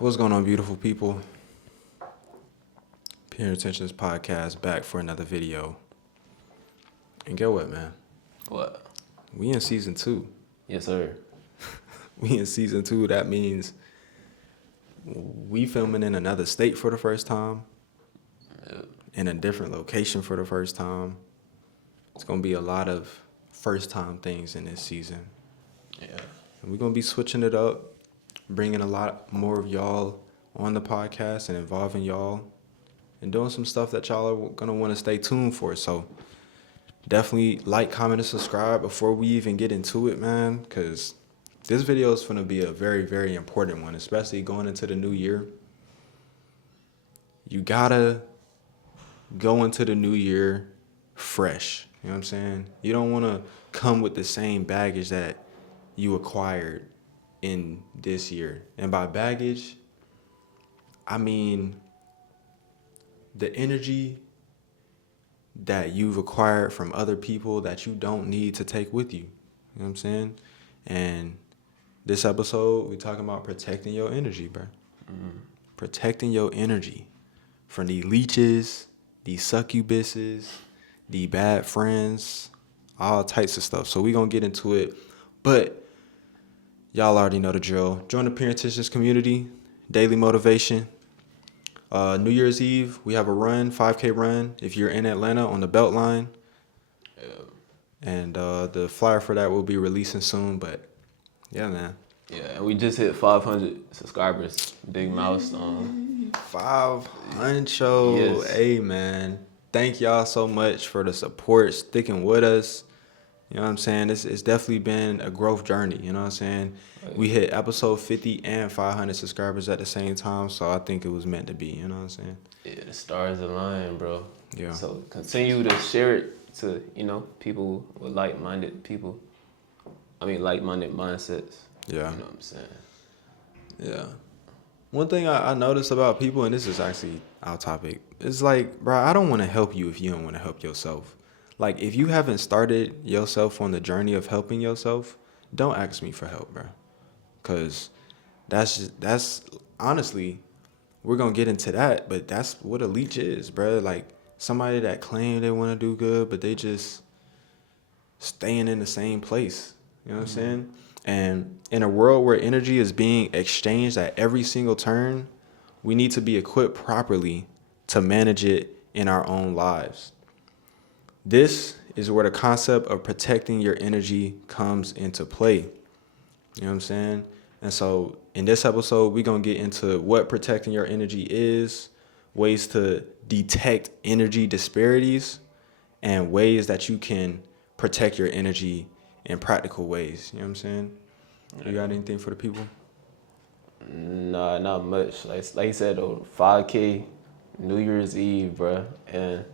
What's going on, beautiful people? Paying Attention's podcast back for another video. And get what, man? What? We in season 2. Yes, sir. We in season 2. That means we filming in another state for the first time. Yep. In a different location for the first time. It's going to be a lot of first time things in this season. Yeah. And we're going to be switching it up, bringing a lot more of y'all on the podcast and involving y'all and doing some stuff that y'all are going to want to stay tuned for. So definitely like, comment, and subscribe before we even get into it, man, because this video is going to be a very, very important one, especially going into the new year. You got to go into the new year fresh. You know what I'm saying? You don't want to come with the same baggage that you acquired in this year. And by baggage, I mean the energy that you've acquired from other people that you don't need to take with you. You know what I'm saying? And this episode, we're talking about protecting your energy, bro. Protecting your energy from the leeches, the succubuses, the bad friends, all types of stuff. So we're going to get into it. But y'all already know the drill. Join the Parentitions community, daily motivation. New Year's Eve, we have a run, 5K run, if you're in Atlanta on the Beltline. Yeah. And the flyer for that will be releasing soon. But yeah, man. Yeah, and we just hit 500 subscribers. Big milestone. 500 show. Yes. Hey, man. Thank y'all so much for the support, sticking with us. You know what I'm saying? It's definitely been a growth journey. You know what I'm saying? Right. We hit episode 50 and 500 subscribers at the same time. So I think it was meant to be. You know what I'm saying? Yeah, the stars align, bro. Yeah. So continue to share it to, people with like-minded people. Like-minded mindsets. Yeah. You know what I'm saying? Yeah. One thing I noticed about people, and this is actually our topic, is like, bro, I don't want to help you if you don't want to help yourself. Like, if you haven't started yourself on the journey of helping yourself, don't ask me for help, bro. Because that's honestly, we're going to get into that, but that's what a leech is, bro. Like, somebody that claim they want to do good, but they just staying in the same place. You know what I'm saying? And in a world where energy is being exchanged at every single turn, we need to be equipped properly to manage it in our own lives. This is where the concept of protecting your energy comes into play. You know what I'm saying? And so in this episode, we're going to get into what protecting your energy is, ways to detect energy disparities, and ways that you can protect your energy in practical ways. You know what I'm saying? You got anything for the people? Nah, not much. Like you said, though, 5K, New Year's Eve, bro. And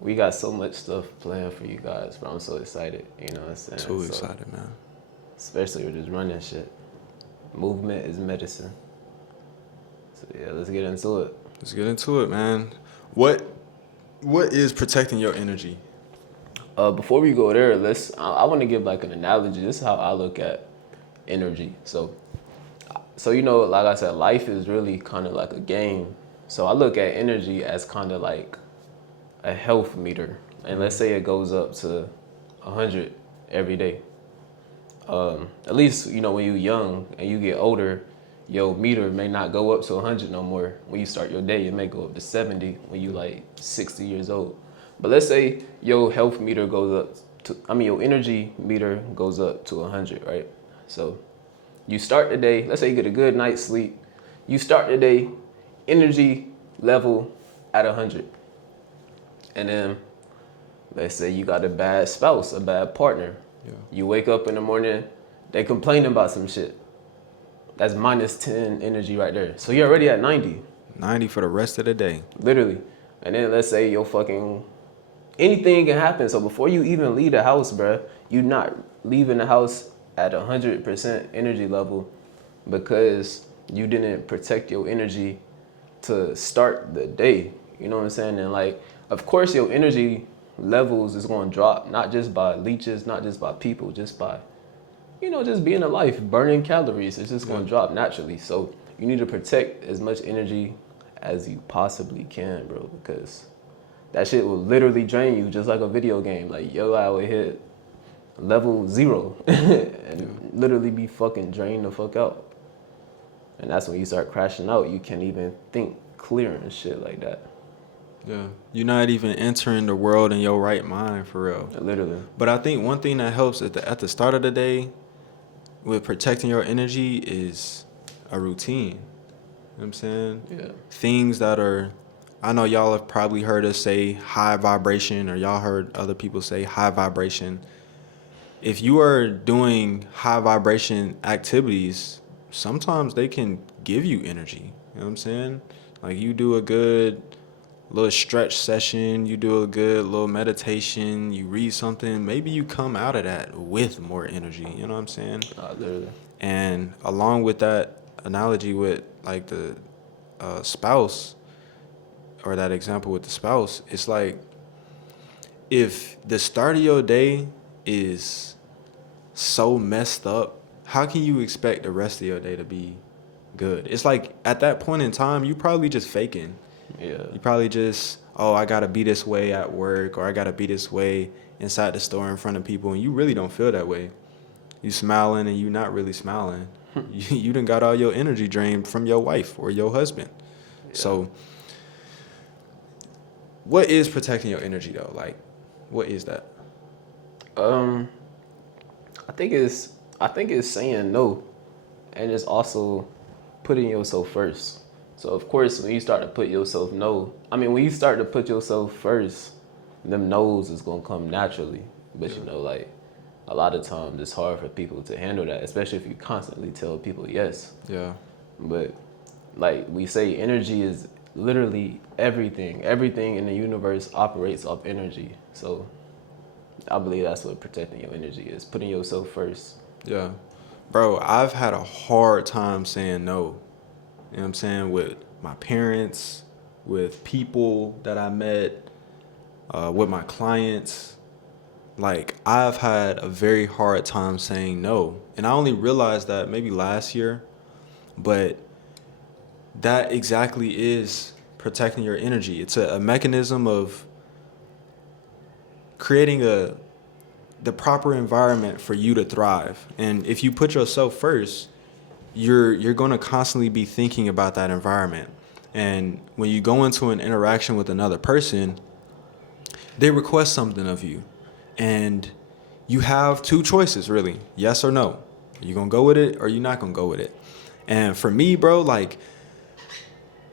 we got so much stuff planned for you guys, bro. I'm so excited. You know what I'm saying? Too excited, man. Especially with this running shit. Movement is medicine. So yeah, let's get into it. Let's get into it, man. What is protecting your energy? Before we go there, I want to give like an analogy. This is how I look at energy. So like I said, life is really kind of like a game. So I look at energy as kind of like a health meter. And let's say it goes up to 100 every day. At least, when you're young and you get older, your meter may not go up to 100 no more. When you start your day, it may go up to 70 when you like 60 years old. But let's say your health meter goes up to, your energy meter goes up to 100, right? So you start the day, let's say you get a good night's sleep. You start the day, energy level at 100. And then let's say you got a bad spouse, a bad partner. Yeah. You wake up in the morning, they complaining about some shit. That's minus 10 energy right there. So you're already at 90. 90 for the rest of the day. Literally. And then let's say anything can happen. So before you even leave the house, bruh, you're not leaving the house at 100% energy level because you didn't protect your energy to start the day. You know what I'm saying? And like, of course your energy levels is going to drop, not just by leeches, not just by people, just by just being alive, burning calories. It's just gonna drop naturally. So you need to protect as much energy as you possibly can, bro, because that shit will literally drain you just like a video game. Like yo, I would hit level 0 and literally be fucking drained the fuck out. And that's when you start crashing out. You can't even think clear and shit like that. Yeah. You're not even entering the world in your right mind for real. Literally. But I think one thing that helps at the start of the day with protecting your energy is a routine. You know what I'm saying? Yeah. Things that are, I know y'all have probably heard us say high vibration, or y'all heard other people say high vibration. If you are doing high vibration activities, sometimes they can give you energy. You know what I'm saying? Like you do a good little stretch session, you do a good little meditation, you read something, maybe you come out of that with more energy. You know what I'm saying? Literally. And along with that analogy with like the spouse, or that example with the spouse, it's like if the start of your day is so messed up, how can you expect the rest of your day to be good? It's like at that point in time, you probably just faking. Yeah. You probably just, oh, I gotta be this way at work, or I gotta be this way inside the store in front of people, and you really don't feel that way. You smiling and you not really smiling. You done got all your energy drained from your wife or your husband. Yeah. So what is protecting your energy though? Like, what is that? I think it's saying no, and it's also putting yourself first. So of course, when you start to put yourself when you start to put yourself first, them no's is gonna come naturally. But like a lot of times it's hard for people to handle that, especially if you constantly tell people yes. Yeah. But like we say, energy is literally everything. Everything in the universe operates off energy. So I believe that's what protecting your energy is, putting yourself first. Yeah. Bro, I've had a hard time saying no. You know what I'm saying? With my parents, with people that I met, with my clients. Like, I've had a very hard time saying no. And I only realized that maybe last year, but that exactly is protecting your energy. It's a mechanism of creating the proper environment for you to thrive. And if you put yourself first, you're going to constantly be thinking about that environment. And when you go into an interaction with another person, they request something of you. And you have two choices, really. Yes or no. Are you going to go with it or you're not going to go with it? And for me, bro, like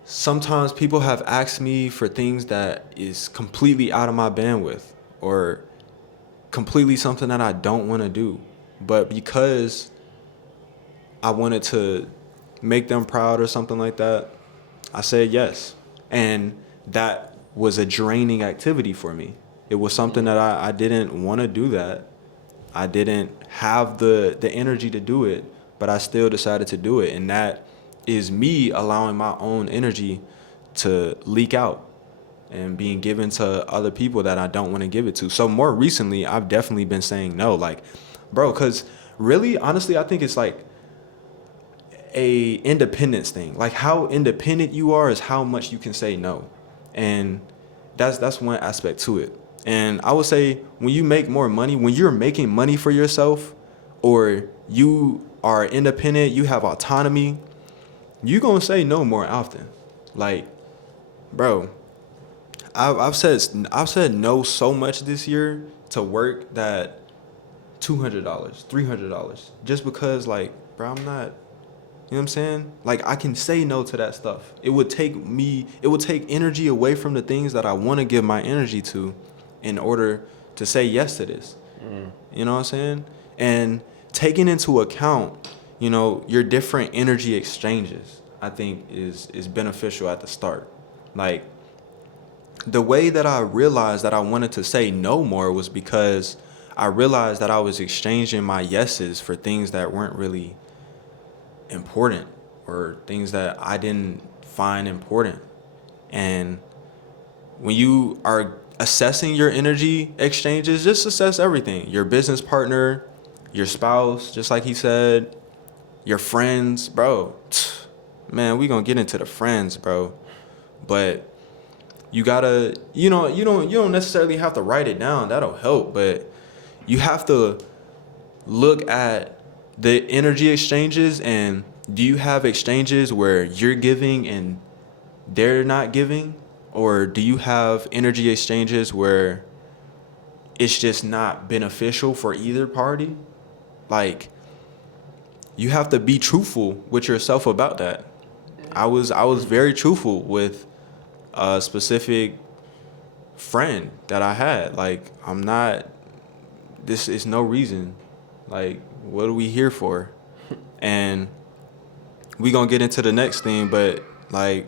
sometimes people have asked me for things that is completely out of my bandwidth, or completely something that I don't want to do. But because I wanted to make them proud or something like that, I said yes. And that was a draining activity for me. It was something that I didn't want to do that. I didn't have the energy to do it, but I still decided to do it. And that is me allowing my own energy to leak out and being given to other people that I don't want to give it to. So more recently, I've definitely been saying no. Like, bro, because really, honestly, I think it's like a independence thing. Like how independent you are is how much you can say no. And that's one aspect to it. And I would say when you make more money, when you're making money for yourself, or you are independent, you have autonomy, you're going to say no more often. Like, bro, I've said no so much this year to work that $200, $300, just because, like, bro, I'm not, you know what I'm saying? Like, I can say no to that stuff. It would take energy away from the things that I want to give my energy to in order to say yes to this. You know what I'm saying? And taking into account, your different energy exchanges, I think is beneficial at the start. Like, the way that I realized that I wanted to say no more was because I realized that I was exchanging my yeses for things that weren't really important, or things that I didn't find important. And when you are assessing your energy exchanges, just assess everything: your business partner, your spouse, just like he said, your friends, bro. Man, we gonna get into the friends, bro. But you gotta, you don't necessarily have to write it down. That'll help, but you have to look at the energy exchanges, and do you have exchanges where you're giving and they're not giving, or do you have energy exchanges where it's just not beneficial for either party? Like, you have to be truthful with yourself about that. I was very truthful with a specific friend that I had. Like, I'm not, this is no reason. Like, what are we here for? And we gonna get into the next thing, but like,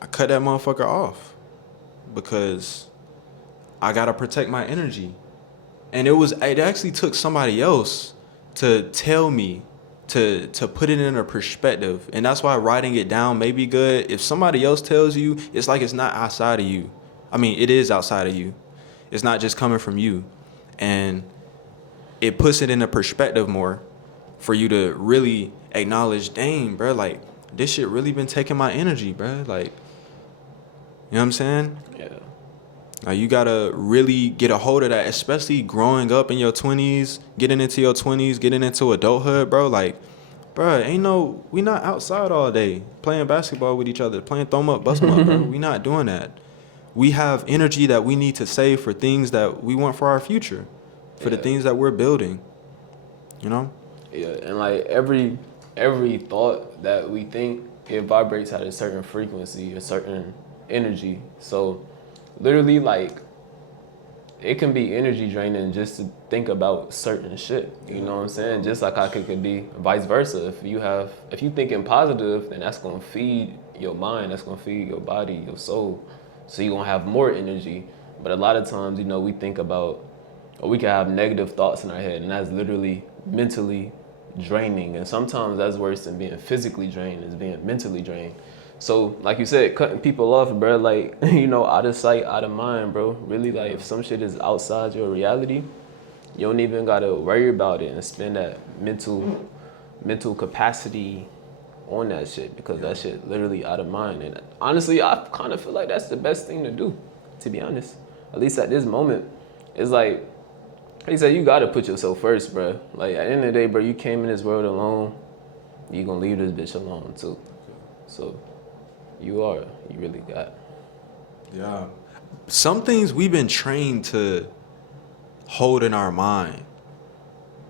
I cut that motherfucker off because I gotta protect my energy. And it actually took somebody else to tell me to put it in a perspective. And that's why writing it down may be good. If somebody else tells you, it's like it's not outside of you. I mean, it is outside of you. It's not just coming from you. And it puts it in a perspective more for you to really acknowledge, dang, bro, like, this shit really been taking my energy, bro. Like, you know what I'm saying? Yeah. Like, you gotta really get a hold of that, especially growing up in your 20s, getting into your 20s, getting into adulthood, bro. Like, bro, we not outside all day playing basketball with each other, playing throw 'em up, bust 'em up, bro. We not doing that. We have energy that we need to save for things that we want for our future, for the things that we're building, you know? Yeah, and like every thought that we think, it vibrates at a certain frequency, a certain energy. So literally, like, it can be energy draining just to think about certain shit. You know what I'm saying? Just like how it could be vice versa. If you thinking positive, then that's gonna feed your mind, that's gonna feed your body, your soul. So you're gonna have more energy. But a lot of times, we think about, or we can have negative thoughts in our head, and that's literally mentally draining. And sometimes that's worse than being physically drained, is being mentally drained. So, like you said, cutting people off, bro, like, out of sight, out of mind, bro. Really, like, if some shit is outside your reality, you don't even gotta worry about it and spend that mental capacity on that shit, because that shit literally out of mind. And honestly, I kind of feel like that's the best thing to do, to be honest. At least at this moment, it's like he said, you gotta put yourself first, bro. Like, at the end of the day, bro, you came in this world alone, you gonna leave this bitch alone too. So you really got. Yeah. Some things we've been trained to hold in our mind.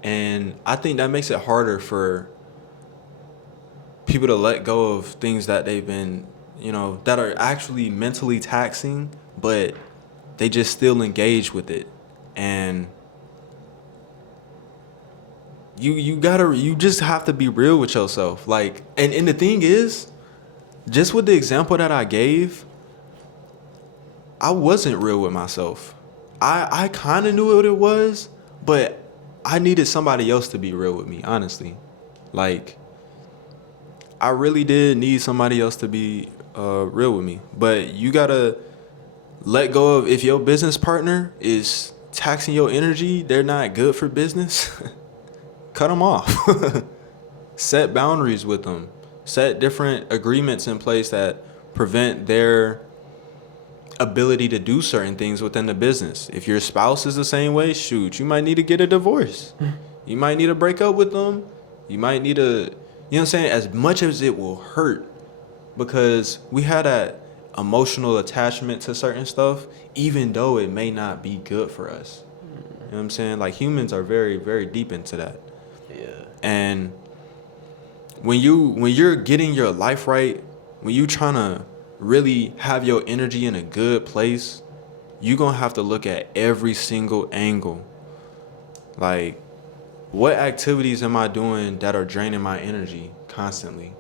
And I think that makes it harder for people to let go of things that they've been, that are actually mentally taxing, but they just still engage with it. And you just have to be real with yourself. Like, and the thing is, just with the example that I gave, I wasn't real with myself. I kind of knew what it was, but I needed somebody else to be real with me, honestly. Like, I really did need somebody else to be real with me. But you gotta let go of, if your business partner is taxing your energy, they're not good for business, cut them off. Set boundaries with them. Set different agreements in place that prevent their ability to do certain things within the business. If your spouse is the same way, shoot, you might need to get a divorce. You might need to break up with them. You might need to, you know what I'm saying? As much as it will hurt, because we had that emotional attachment to certain stuff, even though it may not be good for us. You know what I'm saying? Like, humans are very, very deep into that. Yeah. And when you're getting your life right, when you trying to really have your energy in a good place, you're going to have to look at every single angle. Like, what activities am I doing that are draining my energy constantly?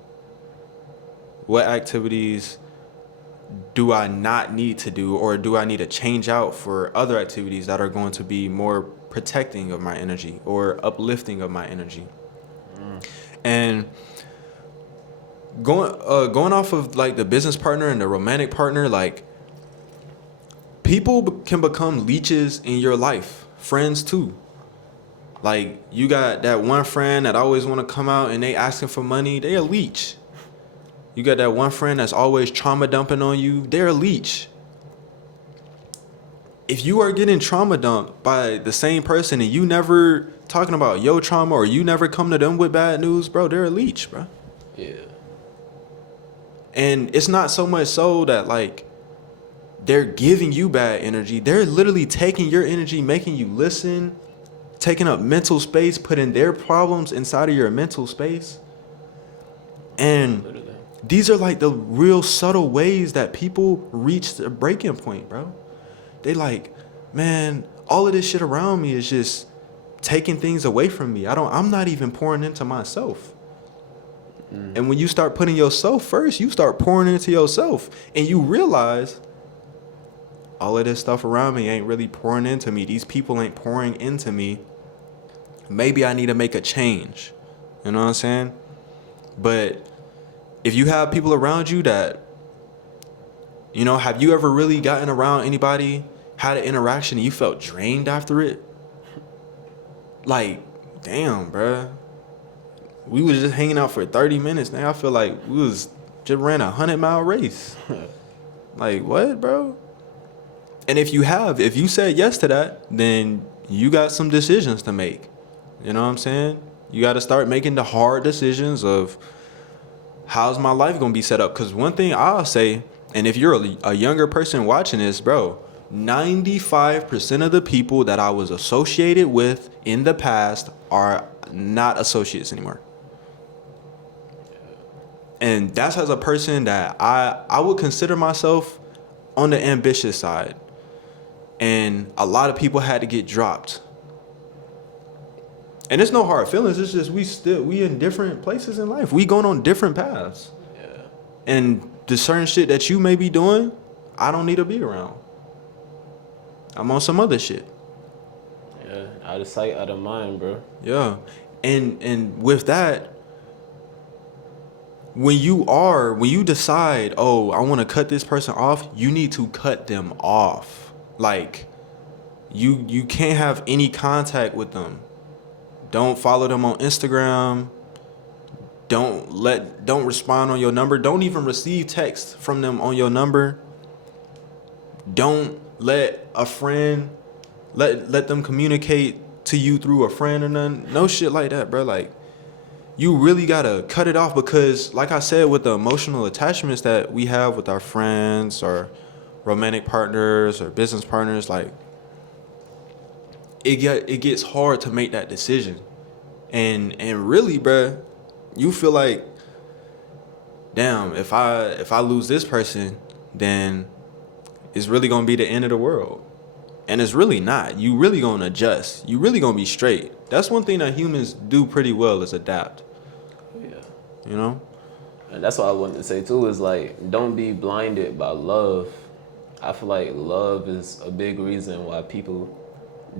What activities do I not need to do, or do I need to change out for other activities that are going to be more protecting of my energy or uplifting of my energy? And going off of like the business partner and the romantic partner, like, people can become leeches in your life, friends too. Like, you got that one friend that always want to come out and they asking for money. They a leech. You got that one friend that's always trauma dumping on you. They're a leech. If you are getting trauma dumped by the same person and you never talking about your trauma or you never come to them with bad news, bro, they're a leech, bro. Yeah. And it's not so much so that, like, they're giving you bad energy. They're literally taking your energy, making you listen, taking up mental space, putting their problems inside of your mental space. And Literally. these are like the real subtle ways that people reach the breaking point, bro. They like, man, all of this shit around me is just taking things away from me. I'm not even pouring into myself. And when you start putting yourself first, you start pouring into yourself and you realize all of this stuff around me ain't really pouring into me. These people ain't pouring into me. Maybe I need to make a change. You know what I'm saying? But if you have people around you that, you know, have you ever really gotten around anybody, had an interaction and you felt drained after it? Like, damn, bruh. We was just hanging out for 30 minutes. Now I feel like we was just ran a 100-mile race. Like, what, bro? And if you said yes to that, then you got some decisions to make. You know what I'm saying? You got to start making the hard decisions of how's my life going to be set up. Because one thing I'll say, and if you're a younger person watching this, bro, 95% of the people that I was associated with in the past are not associates anymore. And that's as a person that I would consider myself on the ambitious side. And a lot of people had to get dropped. And it's no hard feelings. It's just we in different places in life. We going on different paths. Yeah. And the certain shit that you may be doing, I don't need to be around. I'm on some other shit. Yeah. Out of sight, out of mind, bro. Yeah. And with that, when you decide, oh, I want to cut this person off, you need to cut them off. Like, you can't have any contact with them. Don't follow them on Instagram. Don't respond on your number. Don't even receive text from them on your number. Don't let a friend let them communicate to you through a friend or nothing. No shit like that, bro. Like, you really gotta cut it off because, like I said, with the emotional attachments that we have with our friends or romantic partners or business partners, like, it gets hard to make that decision. And really, bruh, you feel like, damn, if I lose this person, then it's really gonna be the end of the world. And it's really not. You really gonna adjust. You really gonna be straight. That's one thing that humans do pretty well is adapt. Yeah. You know? And that's what I wanted to say too, is like, don't be blinded by love. I feel like love is a big reason why people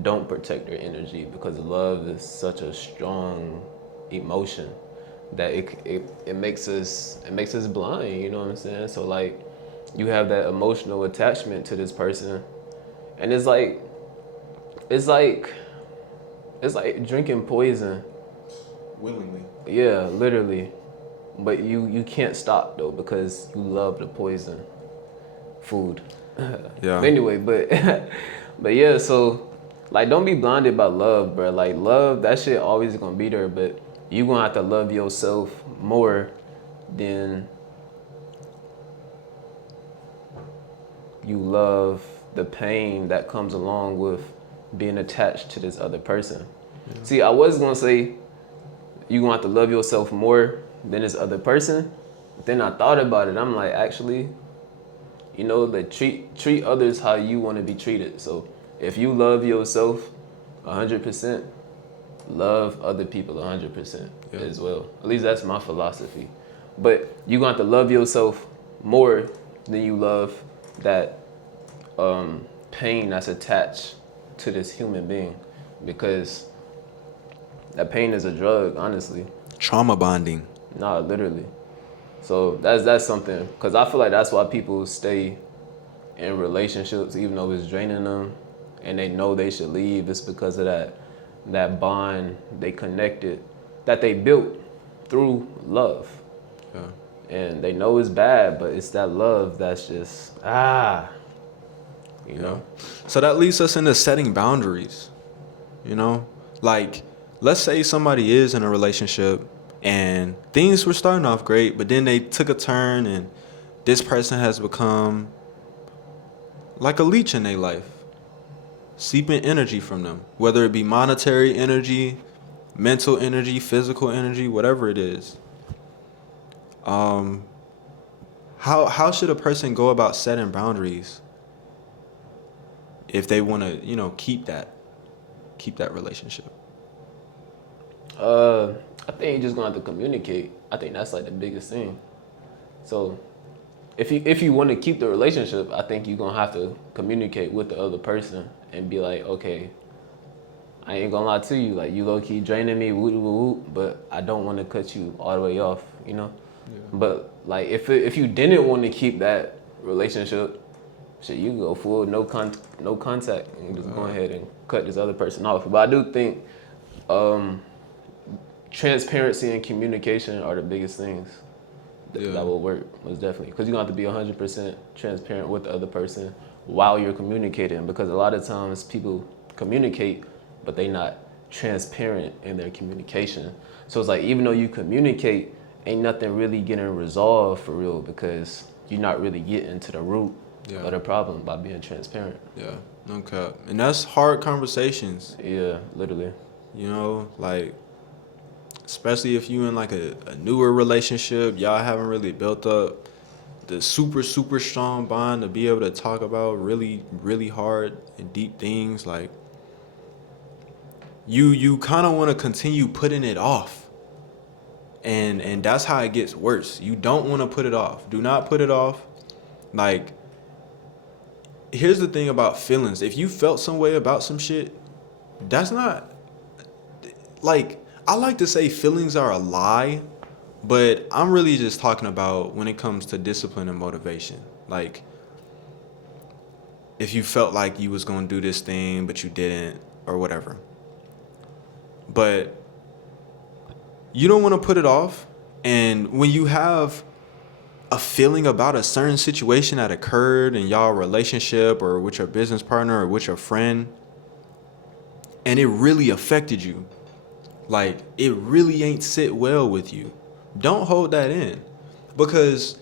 don't protect their energy, because love is such a strong emotion that it makes us blind, you know what I'm saying? So like, you have that emotional attachment to this person, and it's like drinking poison. Willingly. Yeah, literally. But you can't stop though, because you love the poison food. Yeah. Anyway, but yeah, so like, don't be blinded by love, bro. Like, love, that shit always gonna be there, but you gonna have to love yourself more than you love the pain that comes along with being attached to this other person. Yeah. See, I was gonna say you gonna have to love yourself more than this other person. Then I thought about it. I'm like, actually, you know, like, treat others how you want to be treated. So if you love yourself 100%, love other people 100% as well. At least that's my philosophy. But you're going to have to love yourself more than you love that pain that's attached to this human being, because that pain is a drug, honestly. Trauma bonding. Nah, literally. So that's something, because I feel like that's why people stay in relationships even though it's draining them and they know they should leave. It's because of that that bond they connected, that they built through love. Yeah. And they know it's bad, but it's that love that's just, you Yeah. know? So that leads us into setting boundaries. You know, like let's say somebody is in a relationship and things were starting off great, but then they took a turn and this person has become like a leech in their life, seeping energy from them, whether it be monetary energy, mental energy, physical energy, whatever it is. Um, how should a person go about setting boundaries if they want to, keep that relationship? I think you're just gonna have to communicate. I think that's like the biggest thing. So if you want to keep the relationship, I think you're gonna have to communicate with the other person and be like, okay, I ain't gonna lie to you, like you low key draining me, woo woo woo, but I don't want to cut you all the way off, you know. Yeah. But like if you didn't want to keep that relationship, shit, you can go full no contact and just go ahead and cut this other person off. But I do think transparency and communication are the biggest things that will work, most definitely. Because you're going to have to be 100% transparent with the other person while you're communicating. Because a lot of times people communicate, but they not transparent in their communication. So it's like, even though you communicate, ain't nothing really getting resolved for real because you're not really getting to the root of the problem by being transparent. Yeah, no cap. And that's hard conversations. Yeah, literally. You know, like, especially if you in like a newer relationship, y'all haven't really built up the super, super strong bond to be able to talk about really, really hard and deep things. Like, you kind of want to continue putting it off. And that's how it gets worse. You don't want to put it off. Do not put it off. Like, here's the thing about feelings. If you felt some way about some shit, that's not, like, I like to say feelings are a lie, but I'm really just talking about when it comes to discipline and motivation. Like, if you felt like you was going to do this thing, but you didn't, or whatever. But you don't want to put it off. And when you have a feeling about a certain situation that occurred in y'all relationship or with your business partner or with your friend, and it really affected you, like it really ain't sit well with you, don't hold that in. Because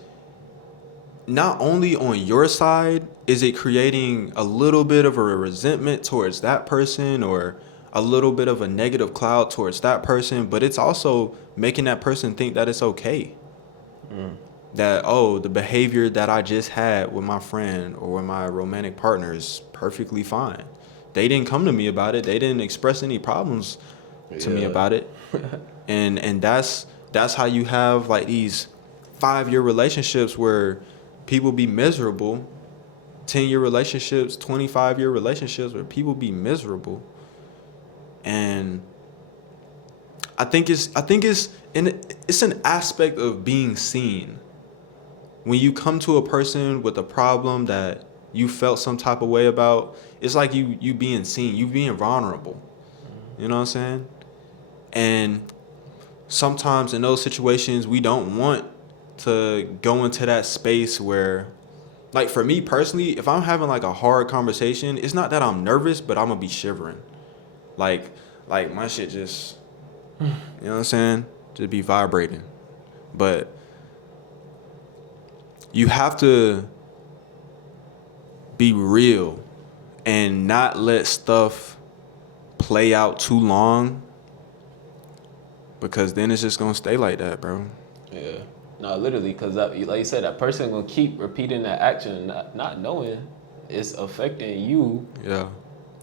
not only on your side is it creating a little bit of a resentment towards that person or a little bit of a negative cloud towards that person, but it's also making that person think that it's okay. That, oh, the behavior that I just had with my friend or with my romantic partner is perfectly fine. They didn't come to me about it. They didn't express any problems to me about it. And that's how you have like these 5-year relationships where people be miserable, 10-year relationships, 25-year relationships where people be miserable. And I think it's an aspect of being seen. When you come to a person with a problem that you felt some type of way about, it's like you being seen, you being vulnerable. You know what I'm saying? And sometimes in those situations, we don't want to go into that space where, like for me personally, if I'm having like a hard conversation, it's not that I'm nervous, but I'm gonna be shivering. Like my shit just, you know what I'm saying? Just be vibrating. But you have to be real and not let stuff play out too long, because then it's just gonna stay like that, bro. Yeah. No, literally, because like you said, that person gonna keep repeating that action, not knowing it's affecting you. Yeah.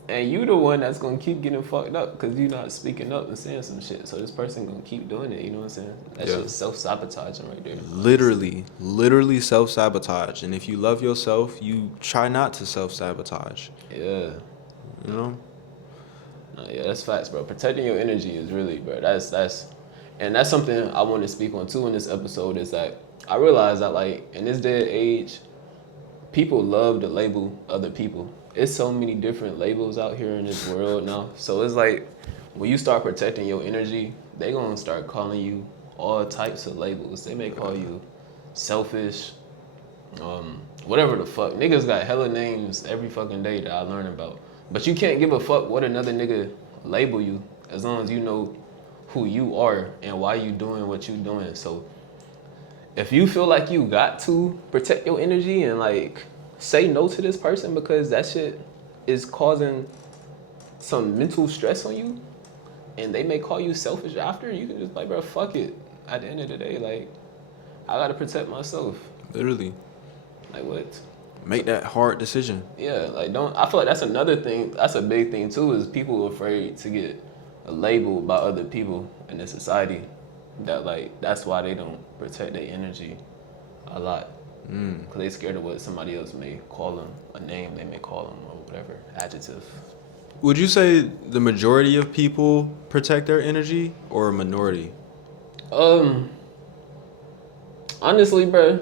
And you the one that's gonna keep getting fucked up because you're not speaking up and saying some shit. So this person gonna keep doing it. You know what I'm saying? That's just self-sabotaging right there. Literally self-sabotage. And if you love yourself, you try not to self-sabotage. Yeah. You know? No, yeah, that's facts, bro. Protecting your energy is really, bro. That's something I want to speak on too in this episode. Is that I realize that like in this day and age, people love to label other people. It's so many different labels out here in this world now. So it's like when you start protecting your energy, they gonna start calling you all types of labels. They may call you selfish, whatever the fuck. Niggas got hella names every fucking day that I learn about. But you can't give a fuck what another nigga label you as long as you know who you are and why you doing what you doing. So if you feel like you got to protect your energy and like say no to this person because that shit is causing some mental stress on you and they may call you selfish after, you can just like, bro, fuck it. At the end of the day, like, I gotta protect myself. Literally. Like, what? Make that hard decision. Yeah, like, don't. I feel like that's another thing. That's a big thing too. Is people afraid to get labeled by other people in the society. That like that's why they don't protect their energy a lot. Cause they scared of what somebody else may call them, a name they may call them or whatever adjective. Would you say the majority of people protect their energy or a minority? Honestly, bro,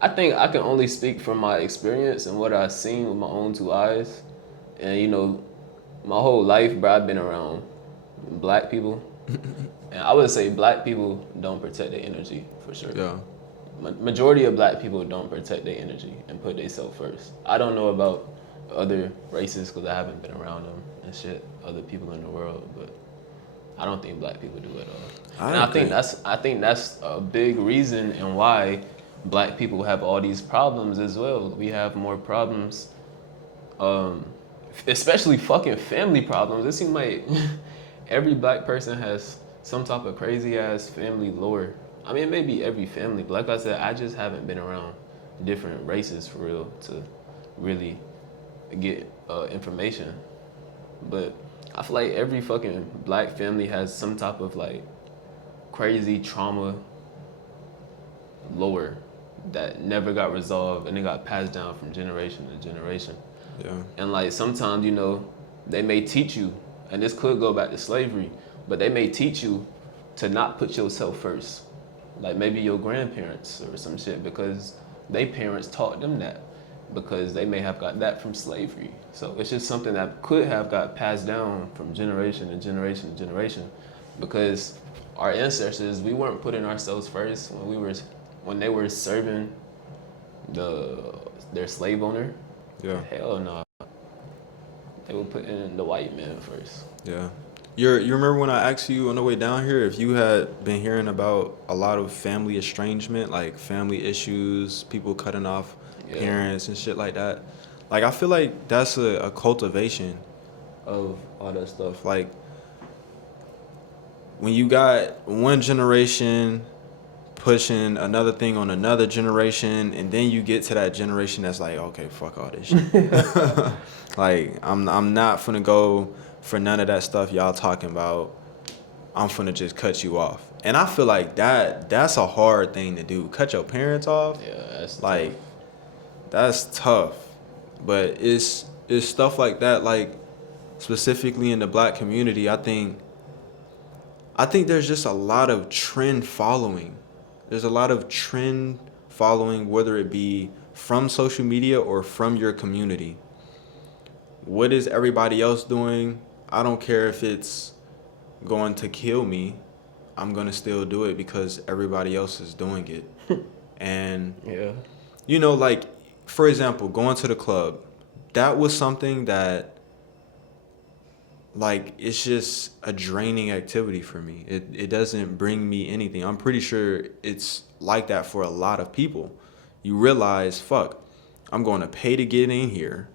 I think I can only speak from my experience and what I've seen with my own two eyes. And you know, my whole life, bro, I've been around black people. And I would say black people don't protect their energy for sure. Yeah. Majority of black people don't protect their energy and put themselves first. I don't know about other races because I haven't been around them and shit, other people in the world, but I don't think black people do at all. And I think that's a big reason and why black people have all these problems as well. We have more problems, especially fucking family problems. It seems like every black person has some type of crazy ass family lore. I mean, maybe every family, but like I said, I just haven't been around different races for real to really get information. But I feel like every fucking black family has some type of like crazy trauma lore that never got resolved and it got passed down from generation to generation. Yeah. And like sometimes, you know, they may teach you, and this could go back to slavery, but they may teach you to not put yourself first. Like maybe your grandparents or some shit because their parents taught them that because they may have got that from slavery. So it's just something that could have got passed down from generation to generation to generation because our ancestors, we weren't putting ourselves first when they were serving their slave owner. Yeah. Hell no. They were putting the white man first. Yeah. You remember when I asked you on the way down here if you had been hearing about a lot of family estrangement, like family issues, people cutting off parents and shit like that? Like, I feel like that's a cultivation of all that stuff. Like, when you got one generation pushing another thing on another generation, and then you get to that generation that's like, okay, fuck all this shit. Like, I'm not finna go for none of that stuff y'all talking about. I'm finna just cut you off. And I feel like that's a hard thing to do. Cut your parents off. Yeah, that's like tough. That's tough. But it's stuff like that, like specifically in the black community, I think there's just a lot of trend following. There's a lot of trend following, whether it be from social media or from your community. What is everybody else doing? I don't care if it's going to kill me. I'm going to still do it because everybody else is doing it. And, Yeah. you know, like, for example, going to the club, that was something that, like, it's just a draining activity for me. It doesn't bring me anything. I'm pretty sure it's like that for a lot of people. You realize, fuck, I'm going to pay to get in here.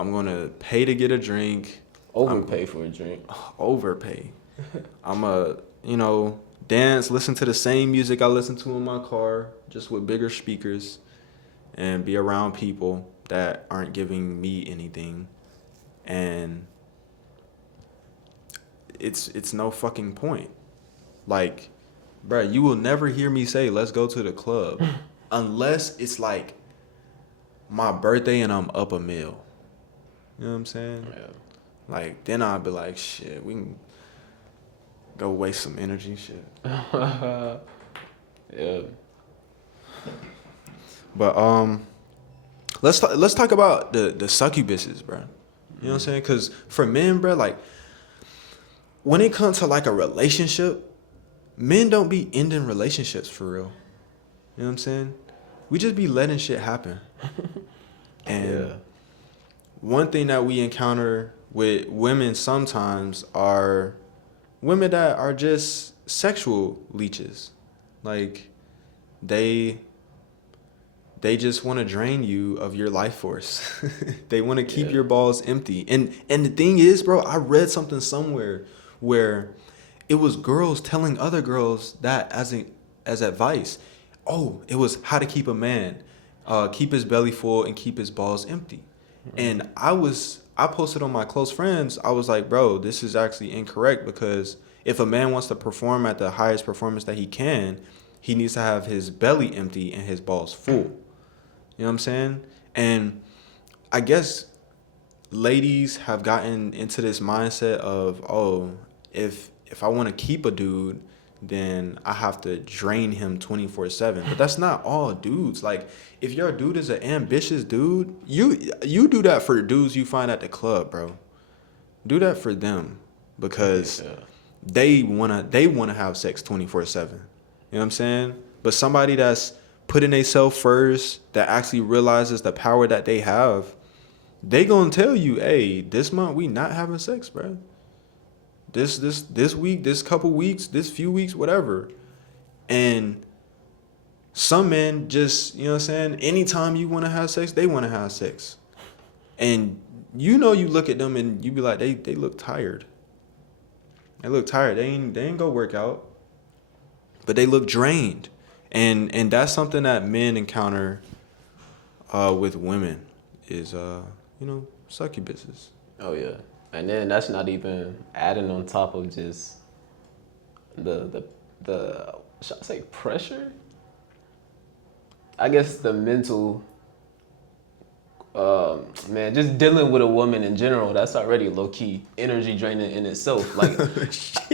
I'm going to pay to get a drink. Overpay for a drink. Overpay. I'm dance, listen to the same music I listen to in my car, just with bigger speakers, and be around people that aren't giving me anything. And it's no fucking point. Like, bruh, you will never hear me say, let's go to the club, unless it's like my birthday and I'm up a meal. You know what I'm saying? Yeah. Like, then I'll be like, shit, we can go waste some energy, shit. Yeah. But let's talk about the succubuses, bro. You know what I'm saying? Because for men, bro, like, when it comes to like a relationship, men don't be ending relationships for real. You know what I'm saying? We just be letting shit happen. And Yeah. one thing that we encounter with women sometimes are women that are just sexual leeches. Like they they just want to drain you of your life force. They want to keep Yeah. your balls empty. And the thing is, bro, I read something somewhere where it was girls telling other girls that as advice. Oh, it was how to keep a man, keep his belly full and keep his balls empty. And I posted on my close friends. I was like, bro, this is actually incorrect because if a man wants to perform at the highest performance that he can, he needs to have his belly empty and his balls full. You know what I'm saying? And I guess ladies have gotten into this mindset of, oh, if I want to keep a dude, then I have to drain him 24/7. But that's not all dudes. Like if your dude is an ambitious dude, you do that for dudes you find at the club, bro. Do that for them because Yeah. they wanna have sex 24/7. You know what I'm saying? But somebody that's putting themselves first, that actually realizes the power that they have, they gonna tell you, hey, this month we not having sex, bro. This week, this couple weeks, this few weeks, whatever. And some men just, you know what I'm saying, anytime you wanna have sex, they wanna have sex. And you know you look at them and you be like, they look tired. They look tired. They ain't go work out. But they look drained. And that's something that men encounter with women is succubuses. Oh yeah. And then that's not even adding on top of just the should I say pressure? I guess the mental man, just dealing with a woman in general, that's already low key energy draining in itself. Like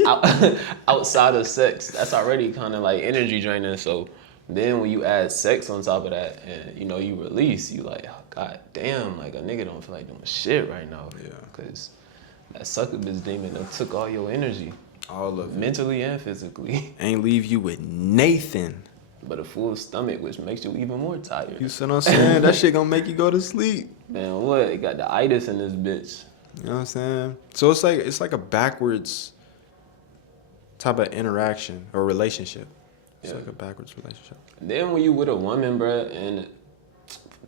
out, outside of sex, that's already kind of like energy draining. So then when you add sex on top of that, and you know you release, you like, oh, god damn, like a nigga don't feel like doing shit right now. Yeah. Cause that succubus demon done took all your energy, All of it. mentally and physically. Ain't leave you with Nathan. But a full stomach, which makes you even more tired. You see what I'm saying? That shit gonna make you go to sleep. Man, what? It got the itis in this bitch. You know what I'm saying? So it's like a backwards type of interaction or relationship. It's Yeah. like a backwards relationship. Then when you with a woman, bruh, and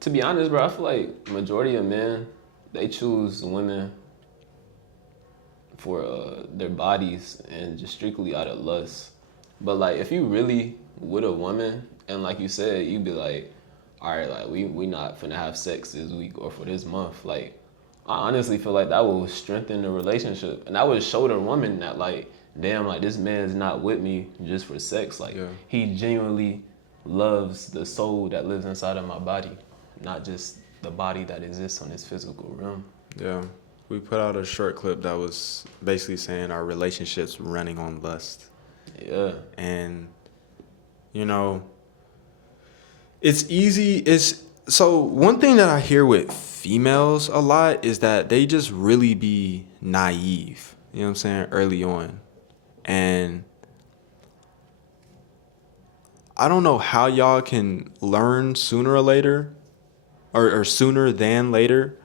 to be honest, bro, I feel like majority of men, they choose women for their bodies and just strictly out of lust. But like, if you really with a woman, and like you said, you be like, all right, like we not finna have sex this week or for this month. Like, I honestly feel like that will strengthen the relationship, and that would show the woman that like, damn, like this man's not with me just for sex. Like, Yeah. he genuinely loves the soul that lives inside of my body, not just the body that exists on this physical realm. Yeah. We put out a short clip that was basically saying our relationships running on lust. Yeah. And you know, it's easy. It's so one thing that I hear with females a lot is that they just really be naive. You know what I'm saying? Early on. And I don't know how y'all can learn sooner or later or sooner than later,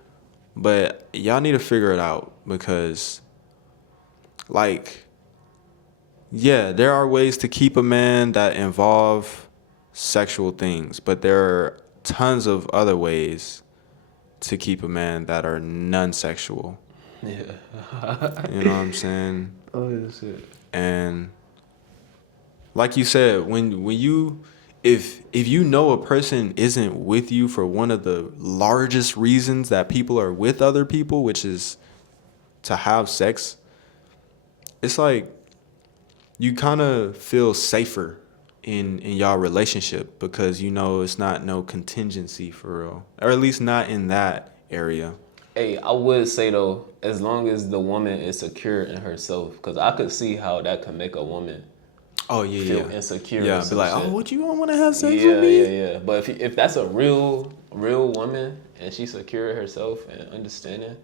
but y'all need to figure it out because like yeah, there are ways to keep a man that involve sexual things, but there are tons of other ways to keep a man that are non-sexual. Yeah. You know what I'm saying? Oh, yeah, shit. And like you said, when you if you know a person isn't with you for one of the largest reasons that people are with other people, which is to have sex, it's like you kind of feel safer in y'all relationship because you know it's not no contingency for real, or at least not in that area. Hey, I would say though, as long as the woman is secure in herself, because I could see how that could make a woman Oh yeah, feel yeah, insecure. yeah. or Be some like, shit. oh, what you want to have sex Yeah, with me? yeah. But if that's a real woman and she's secure in herself and understanding,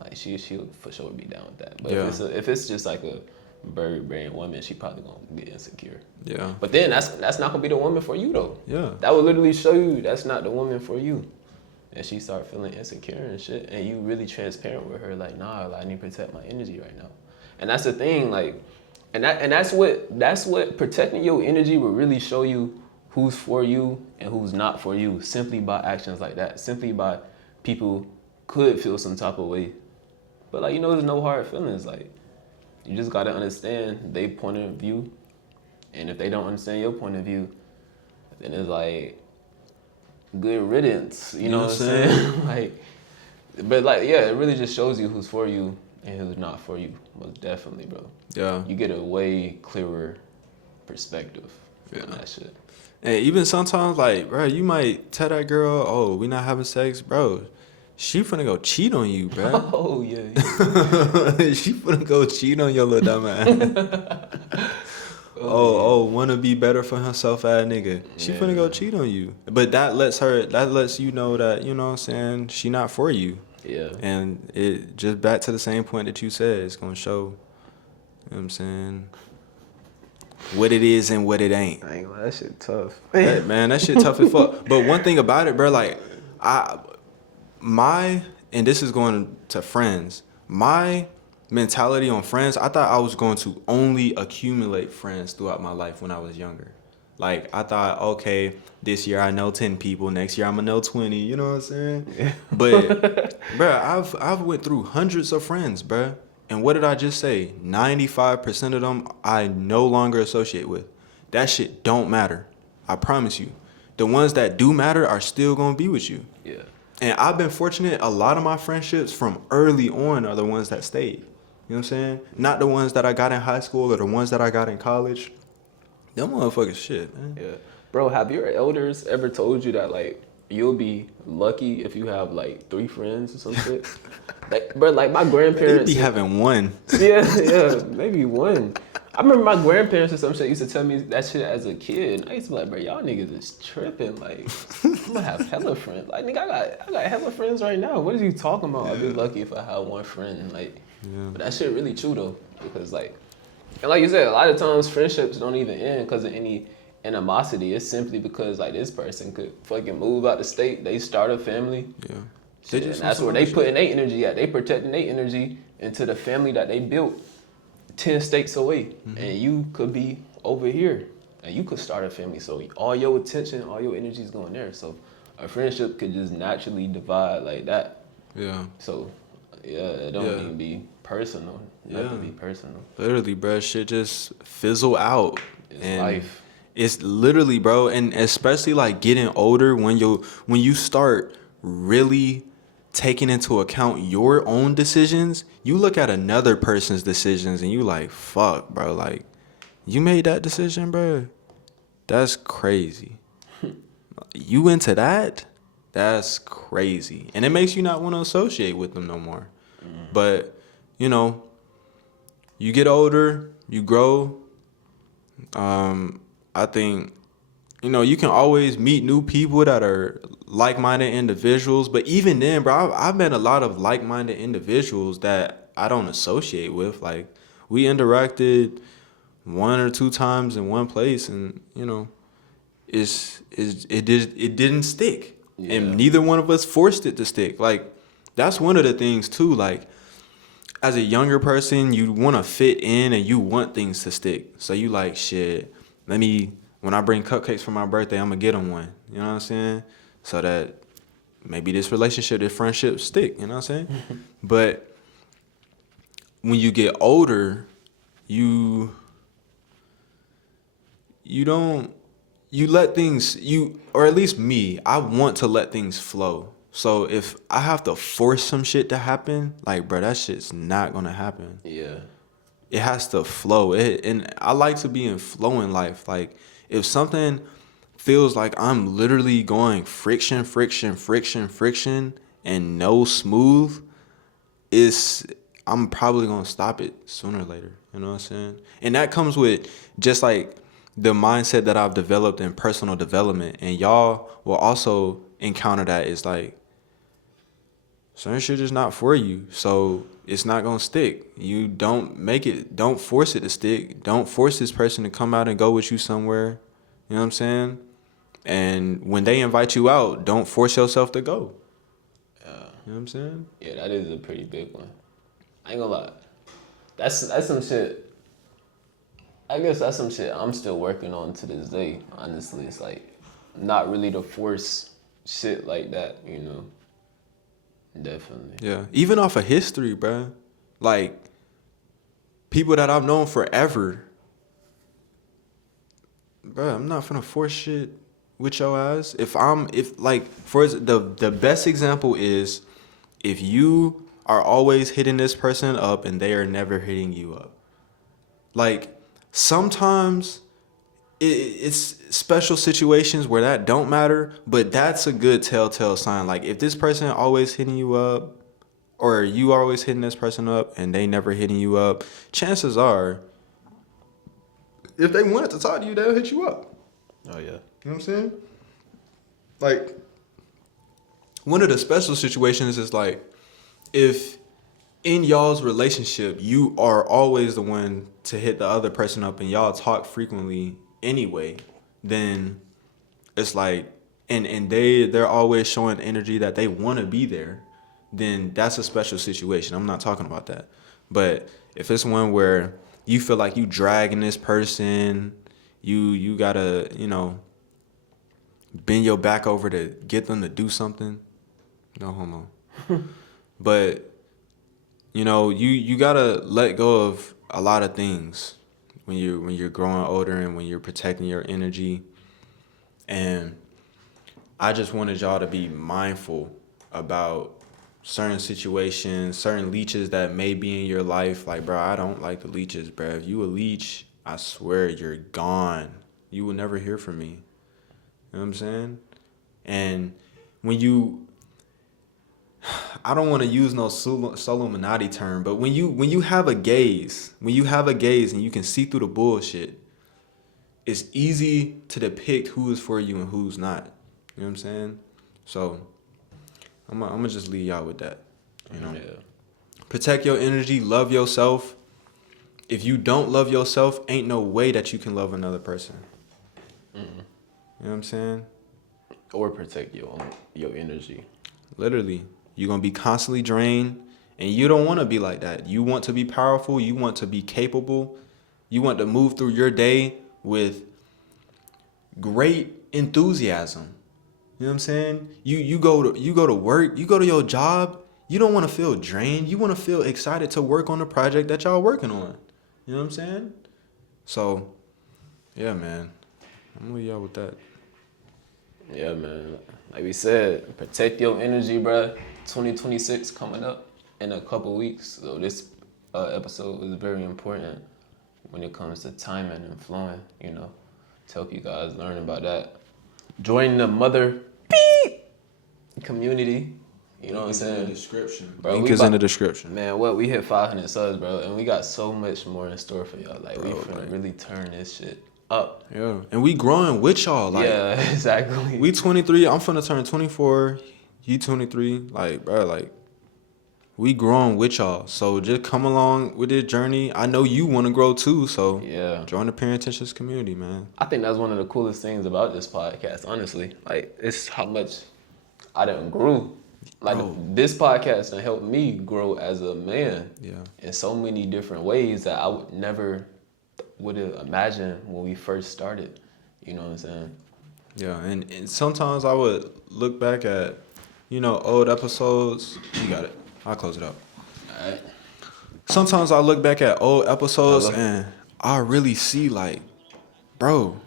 like she'll for sure be down with that. But Yeah. if it's just like a bird brain woman, she probably gonna get insecure. Yeah. But then that's not gonna be the woman for you though. Yeah. That would literally show you that's not the woman for you. And she start feeling insecure and shit, and you really transparent with her, like, nah, like, I need to protect my energy right now. And that's the thing, like, and that's what protecting your energy will really show you who's for you and who's not for you, simply by actions like that, simply by people could feel some type of way. But like, there's no hard feelings. Like, you just gotta understand their point of view. And if they don't understand your point of view, then it's like good riddance. You know what I'm saying? Like, but like, yeah, it really just shows you who's for you and who's not for you. Most definitely, bro. Yeah. You get a way clearer perspective from that shit. And even sometimes, like, bro, you might tell that girl, "Oh, we not having sex, bro." She finna go cheat on you, bro. Oh yeah. She finna go cheat on your little dumb ass. Oh, wanna be better for herself, ass nigga. She finna go cheat on you. But that lets you know that, you know what I'm saying, she not for you. Yeah. And it just back to the same point that you said, it's gonna show, you know what I'm saying, what it is and what it ain't. I ain't gonna lie, that shit tough. Man, that shit tough as fuck. But one thing about it, bro, like, and this is going to friends, my mentality on friends, I thought I was going to only accumulate friends throughout my life when I was younger. Like, I thought, okay, this year I know 10 people, next year I'm gonna know 20, you know what I'm saying? Yeah. But, bro, I've went through hundreds of friends, bro. And what did I just say? 95% of them I no longer associate with. That shit don't matter. I promise you. The ones that do matter are still gonna be with you. Yeah. And I've been fortunate, a lot of my friendships from early on are the ones that stayed. You know what I'm saying? Not the ones that I got in high school or the ones that I got in college. Them motherfuckers shit, man. Yeah. Bro, have your elders ever told you that, like, you'll be lucky if you have, like, 3 friends or some shit? Like, bro, like, my grandparents... They be having one. Yeah, maybe one. I remember my grandparents or some shit used to tell me that shit as a kid. And I used to be like, bro, y'all niggas is tripping. Like, I'm gonna have hella friends. Like, nigga, I got hella friends right now. What are you talking about? I'd be lucky if I had one friend. Like, but that shit really true, though. Because, like, and like you said, a lot of times friendships don't even end because of any animosity. It's simply because, like, this person could fucking move out the state. They start a family. Yeah. Shit, and that's where they putting their energy at. They protecting their energy into the family that they built 10 states away. Mm-hmm. And you could be over here. And you could start a family. So all your attention, all your energy is going there. So a friendship could just naturally divide like that. Yeah. So, yeah, it don't even be personal. Nothing be personal. Literally, bro, shit just fizzle out. It's life. It's literally, bro, and especially like getting older when you start really taking into account your own decisions, you look at another person's decisions and you like, fuck, bro, like, you made that decision, bro? That's crazy. You into that? That's crazy. And it makes you not want to associate with them no more. Mm-hmm. But, you get older, you grow. I think, you can always meet new people that are like-minded individuals. But even then, bro, I've met a lot of like-minded individuals that I don't associate with. Like, we interacted 1 or 2 times in one place, and it didn't stick, and neither one of us forced it to stick. Like, that's one of the things too. Like, as a younger person, you want to fit in and you want things to stick. So you like, shit, when I bring cupcakes for my birthday, I'm going to get them one. You know what I'm saying? So that maybe this relationship, this friendship stick. You know what I'm saying? But when you get older, you let things, or at least me, I want to let things flow. So if I have to force some shit to happen, like, bro, that shit's not gonna happen. Yeah. It has to flow. And I like to be in flow in life. Like, if something feels like I'm literally going friction, and no smooth, I'm probably gonna stop it sooner or later. You know what I'm saying? And that comes with just like the mindset that I've developed in personal development. And y'all will also encounter that. Is like, certain shit is not for you. So it's not gonna stick. You don't force it to stick. Don't force this person to come out and go with you somewhere. You know what I'm saying? And when they invite you out, don't force yourself to go. You know what I'm saying? Yeah, that is a pretty big one. I ain't gonna lie. That's some shit. I guess that's some shit I'm still working on to this day. Honestly, it's like not really to force shit like that, you know. Definitely. Yeah. Even off of history, bruh. Like, people that I've known forever. Bruh, I'm not finna force shit with your ass. The best example is if you are always hitting this person up and they are never hitting you up. Like, sometimes it's special situations where that don't matter, but that's a good telltale sign. Like, if this person always hitting you up, or you always hitting this person up and they never hitting you up, chances are, if they wanted to talk to you, they'll hit you up. Oh yeah. You know what I'm saying? Like, one of the special situations is like, if in y'all's relationship, you are always the one to hit the other person up and y'all talk frequently anyway, then it's like, and they're always showing energy that they want to be there, then that's a special situation. I'm not talking about that. But if it's one where you feel like you dragging this person, you gotta, bend your back over to get them to do something, no homo. But you gotta let go of a lot of things when you're growing older and when you're protecting your energy. And I just wanted y'all to be mindful about certain situations, certain leeches that may be in your life. Like, bro, I don't like the leeches, bro. If you a leech, I swear you're gone. You will never hear from me. You know what I'm saying? And I don't want to use no Solomonati term, but when you have a gaze, and you can see through the bullshit, it's easy to depict who is for you and who's not. You know what I'm saying? So I'm gonna just leave y'all with that. Yeah. Protect your energy, love yourself. If you don't love yourself, ain't no way that you can love another person. You know what I'm saying? Or protect your energy. Literally. You're going to be constantly drained, and you don't want to be like that. You want to be powerful. You want to be capable. You want to move through your day with great enthusiasm. You know what I'm saying? You go to work, you go to your job, you don't want to feel drained. You want to feel excited to work on the project that y'all working on. You know what I'm saying? So, yeah, man. I'm going to leave y'all with that. Yeah, man. Like we said, protect your energy, bruh. 2026 coming up in a couple weeks. So this episode is very important when it comes to timing and flowing, to help you guys learn about that. Join the mother community. You know what I'm saying? In the description. Bro, Link is in the description. Man, we hit 500 subs, bro, and we got so much more in store for y'all. Like, bro, we finna really turn this shit up. Yeah, and we growing with y'all. Like, yeah, exactly. We 23. I'm finna turn 24. You 23. Like, bro, like, we growing with y'all. So just come along with this journey. I know you want to grow too. So yeah, join the Parent Intentions community, man. I think that's one of the coolest things about this podcast. Honestly, like, it's how much I done grew. Like, this podcast done helped me grow as a man. Yeah. In so many different ways that I would never would have imagined when we first started. You know what I'm saying? Yeah, and sometimes I would look back at, old episodes. You got it. I'll close it up. All right. Sometimes I look back at old episodes and I really see, like, bro,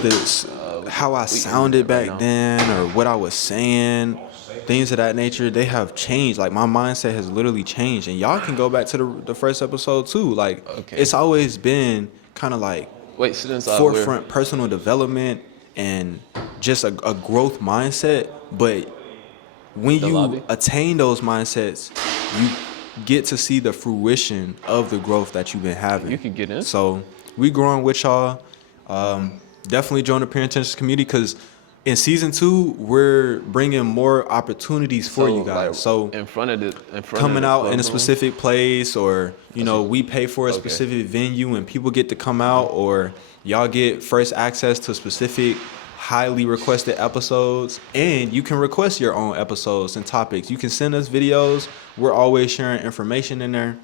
this how I sounded back then or what I was saying, things of that nature, they have changed. Like, my mindset has literally changed. And y'all can go back to the first episode too. Like, It's always been kind of like forefront personal development and just a growth mindset. But when you attain those mindsets, you get to see the fruition of the growth that you've been having. You can get in. So we growing with y'all. Definitely join the Parent Intentions community because in season 2, we're bringing more opportunities for So you like guys. So in front of coming the out in a clubhouse. specific place, or we pay for a Okay. specific venue and people get to come out, or y'all get first access to specific highly requested episodes, and you can request your own episodes and topics. You can send us videos. We're always sharing information in there.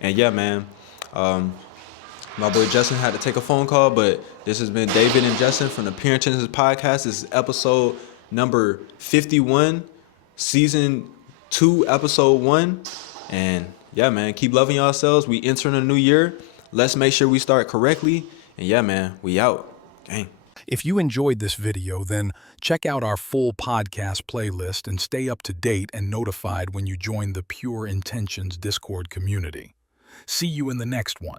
And yeah, man, my boy Justin had to take a phone call, but this has been David and Justin from the Parenting Podcast. This is episode number 51, season 2, episode 1. And yeah, man, keep loving yourselves. We entering a new year. Let's make sure we start correctly. And yeah, man, we out. Dang. If you enjoyed this video, then check out our full podcast playlist and stay up to date and notified when you join the Pure Intentions Discord community. See you in the next one.